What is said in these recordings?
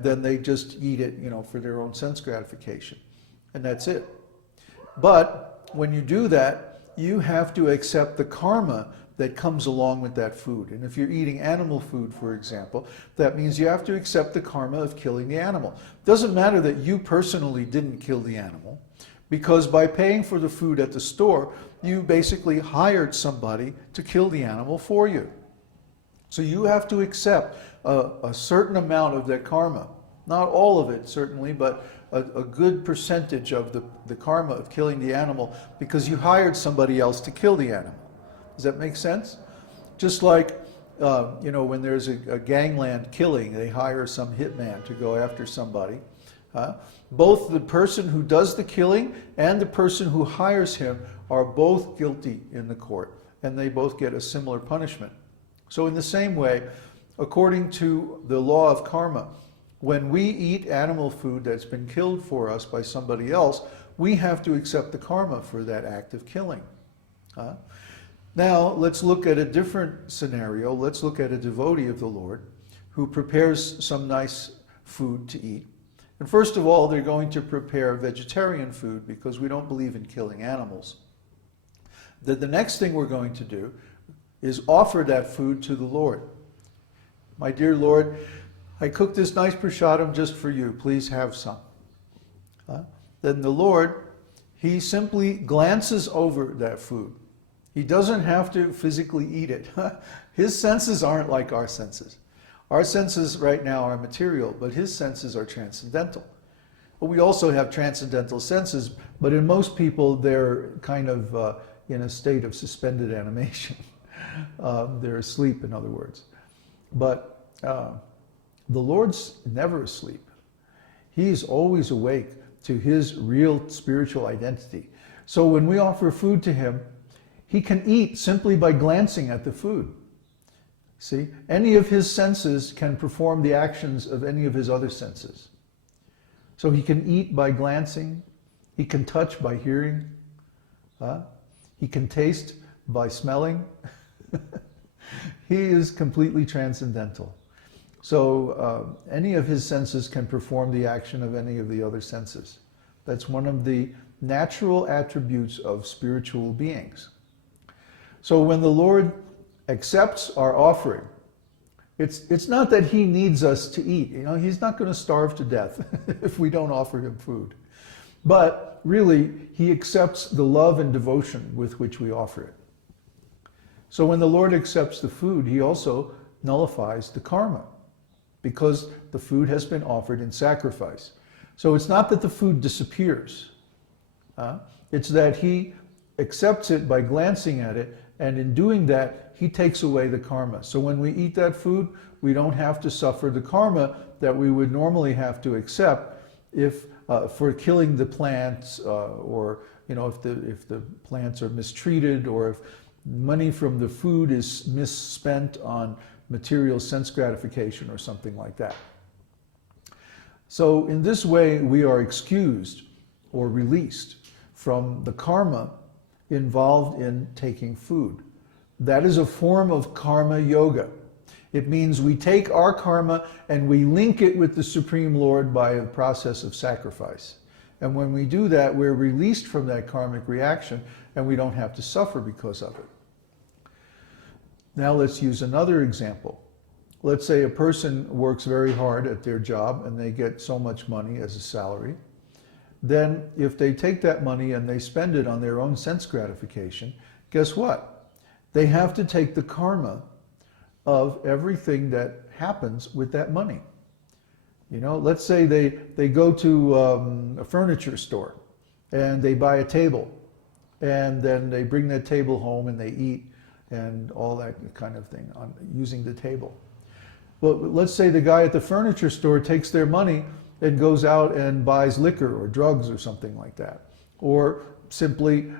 and then they just eat it, for their own sense gratification. And that's it. But when you do that, you have to accept the karma that comes along with that food. And if you're eating animal food, for example, that means you have to accept the karma of killing the animal. It doesn't matter that you personally didn't kill the animal, because by paying for the food at the store, you basically hired somebody to kill the animal for you. So you have to accept a certain amount of that karma. Not all of it, certainly, but a good percentage of the karma of killing the animal, because you hired somebody else to kill the animal. Does that make sense? Just like, when there's a gangland killing, they hire some hitman to go after somebody. Both the person who does the killing and the person who hires him are both guilty in the court, and they both get a similar punishment. So in the same way, according to the law of karma, when we eat animal food that's been killed for us by somebody else, we have to accept the karma for that act of killing. Now, let's look at a different scenario. Let's look at a devotee of the Lord who prepares some nice food to eat. And first of all, they're going to prepare vegetarian food because we don't believe in killing animals. Then the next thing we're going to do is offer that food to the Lord. My dear Lord, I cooked this nice prasadam just for you. Please have some. Then the Lord, he simply glances over that food. He doesn't have to physically eat it. His senses aren't like our senses. Our senses right now are material, but his senses are transcendental. But we also have transcendental senses, but in most people they're kind of in a state of suspended animation. They're asleep, in other words. But the Lord's never asleep. He's always awake to his real spiritual identity. So when we offer food to him, he can eat simply by glancing at the food. See, any of his senses can perform the actions of any of his other senses. So he can eat by glancing, he can touch by hearing, he can taste by smelling. He is completely transcendental. So any of his senses can perform the action of any of the other senses. That's one of the natural attributes of spiritual beings. So when the Lord accepts our offering, it's not that he needs us to eat. He's not going to starve to death if we don't offer him food. But really, he accepts the love and devotion with which we offer it. So when the Lord accepts the food, he also nullifies the karma, because the food has been offered in sacrifice. So it's not that the food disappears. It's that he accepts it by glancing at it, and in doing that, he takes away the karma. So when we eat that food, we don't have to suffer the karma that we would normally have to accept if for killing the plants, or if the plants are mistreated, or if money from the food is misspent on material sense gratification or something like that. So in this way, we are excused or released from the karma involved in taking food. That is a form of karma yoga. It means we take our karma and we link it with the Supreme Lord by a process of sacrifice. And when we do that, we're released from that karmic reaction, and we don't have to suffer because of it. Now let's use another example. Let's say a person works very hard at their job and they get so much money as a salary. Then if they take that money and they spend it on their own sense gratification, guess what? They have to take the karma of everything that happens with that money. Let's say they go to a furniture store and they buy a table, and then they bring that table home and they eat and all that kind of thing using the table. Well, let's say the guy at the furniture store takes their money and goes out and buys liquor or drugs or something like that, or simply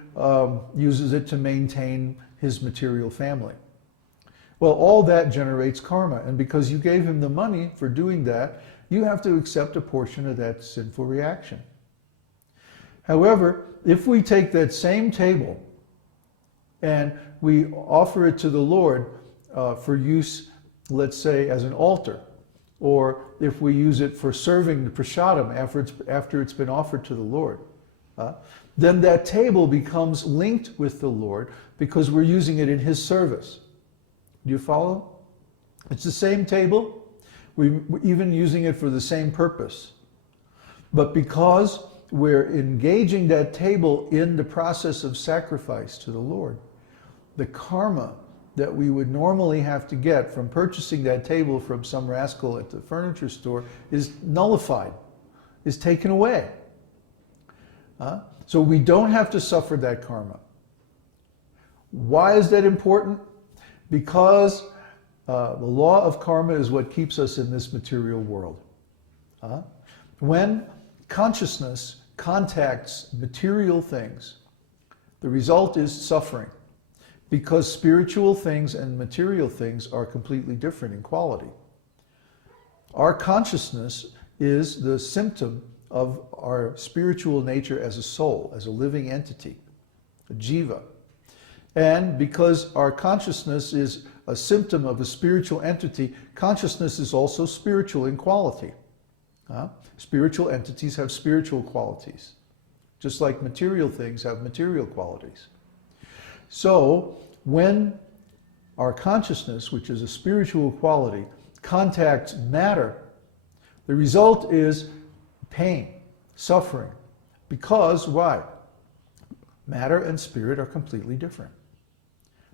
uses it to maintain his material family. Well, all that generates karma, and because you gave him the money for doing that, you have to accept a portion of that sinful reaction. However, if we take that same table and we offer it to the Lord for use, let's say, as an altar, or if we use it for serving the prasadam after it's been offered to the Lord, then that table becomes linked with the Lord because we're using it in His service. Do you follow? It's the same table. We're even using it for the same purpose. But because we're engaging that table in the process of sacrifice to the Lord, the karma that we would normally have to get from purchasing that table from some rascal at the furniture store is nullified, is taken away. So we don't have to suffer that karma. Why is that important? Because the law of karma is what keeps us in this material world. When consciousness contacts material things, the result is suffering, because spiritual things and material things are completely different in quality. Our consciousness is the symptom of our spiritual nature as a soul, as a living entity, a jiva. And because our consciousness is a symptom of a spiritual entity, consciousness is also spiritual in quality. Spiritual entities have spiritual qualities, just like material things have material qualities. So when our consciousness, which is a spiritual quality, contacts matter, the result is pain, suffering. Because why? Matter and spirit are completely different.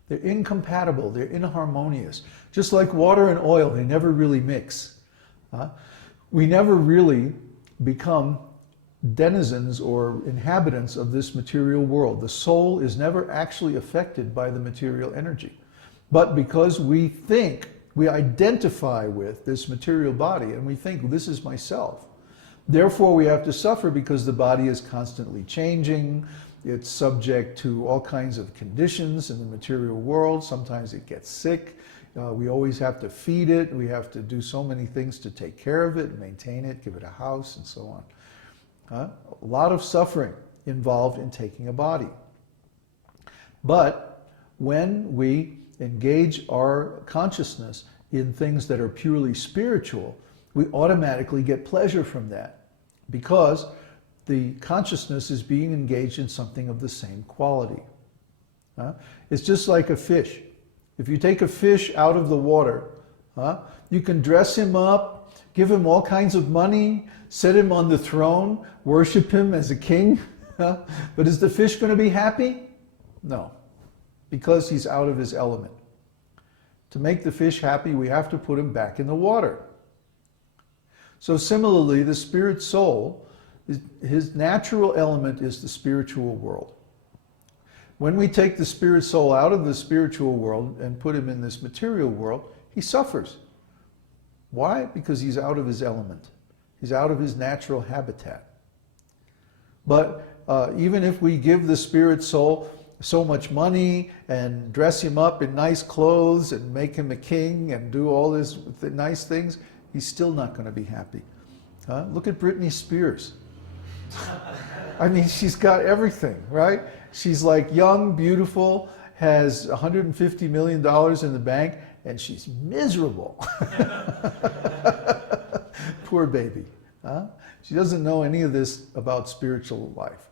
They're incompatible, they're inharmonious. Just like water and oil, they never really mix. We never really become denizens or inhabitants of this material world. The soul is never actually affected by the material energy. But because we think, we identify with this material body and we think, this is myself. Therefore we have to suffer because the body is constantly changing. It's subject to all kinds of conditions in the material world. Sometimes it gets sick. We always have to feed it. We have to do so many things to take care of it, maintain it, give it a house, and so on. A lot of suffering involved in taking a body. But when we engage our consciousness in things that are purely spiritual, we automatically get pleasure from that because the consciousness is being engaged in something of the same quality. It's just like a fish. If you take a fish out of the water, you can dress him up, give him all kinds of money, set him on the throne, worship him as a king. But is the fish going to be happy? No, because he's out of his element. To make the fish happy, we have to put him back in the water. So similarly, the spirit soul, his natural element is the spiritual world. When we take the spirit soul out of the spiritual world and put him in this material world, he suffers. Why? Because he's out of his element. He's out of his natural habitat. But even if we give the spirit soul so much money and dress him up in nice clothes and make him a king and do all these nice things, he's still not going to be happy. Look at Britney Spears. I mean, she's got everything, right? She's like young, beautiful, has $150 million in the bank, and she's miserable. Poor baby. She doesn't know any of this about spiritual life.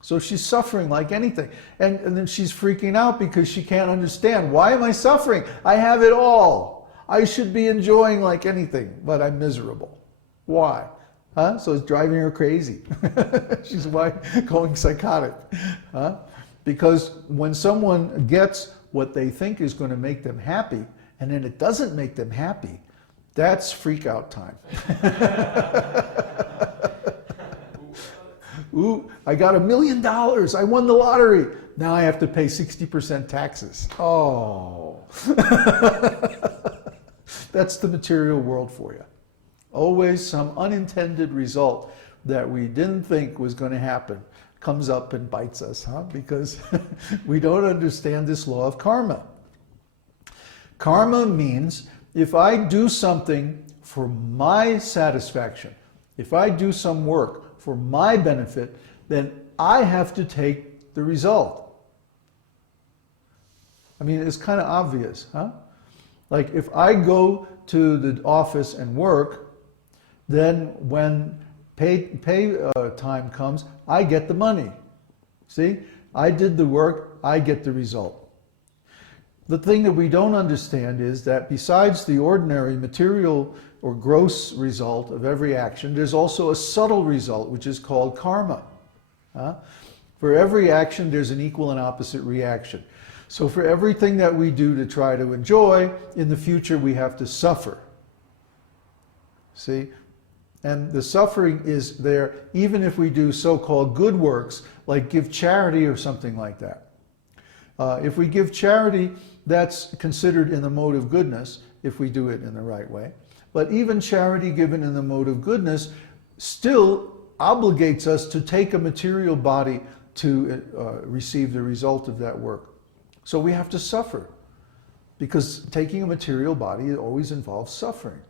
So she's suffering like anything. And then she's freaking out because she can't understand. Why am I suffering? I have it all. I should be enjoying like anything, but I'm miserable. Why? So it's driving her crazy. She's going psychotic. Because when someone gets what they think is going to make them happy, and then it doesn't make them happy, that's freak out time. Ooh, I got $1 million. I won the lottery. Now I have to pay 60% taxes. Oh. That's the material world for you. Always some unintended result that we didn't think was going to happen comes up and bites us, because we don't understand this law of karma. Karma means if I do something for my satisfaction, if I do some work for my benefit, then I have to take the result. I mean, it's kind of obvious, Like if I go to the office and work, then when pay time comes, I get the money. See? I did the work, I get the result. The thing that we don't understand is that besides the ordinary material or gross result of every action, there's also a subtle result, which is called karma. For every action, there's an equal and opposite reaction. So for everything that we do to try to enjoy, in the future we have to suffer. See? And the suffering is there even if we do so-called good works, like give charity or something like that. If we give charity, that's considered in the mode of goodness, if we do it in the right way. But even charity given in the mode of goodness still obligates us to take a material body to receive the result of that work. So we have to suffer, because taking a material body always involves suffering.